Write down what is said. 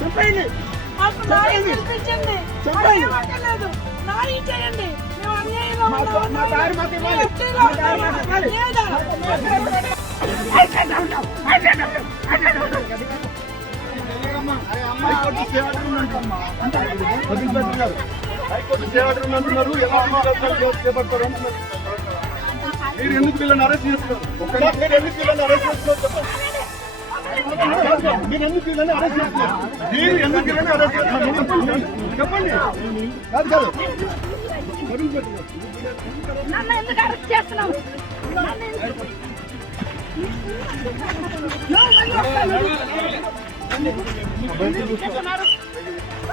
చెప్పండి చేయండి మా దారి మాకు ఇవ్వాలి. మా దారి మాకు ఇవ్వాలి. హైకోర్టు. వదిలిపెట్టున్నారు. హైకోర్టు ఉందంటున్నారు. ఎలా? చేపడతారు అంటున్నారు. మీరు ఎందుకు వీళ్ళని అరెస్ట్ చేస్తున్నారు మీరు ఎందుకు వీళ్ళని అరెస్ట్ చేస్తున్నారు చెప్పండి. మీరు ఎందుకు వీళ్ళని అరెస్ట్ చేస్తున్నారు మీరు ఎందుకు వీళ్ళని అరెస్ట్ చేస్తున్నారు చెప్పండి. కాదు కాదు. నన్ను ఎందుకు అరెస్ట్ చేస్తున్నావు నన్ను ఎందుకు- Acabou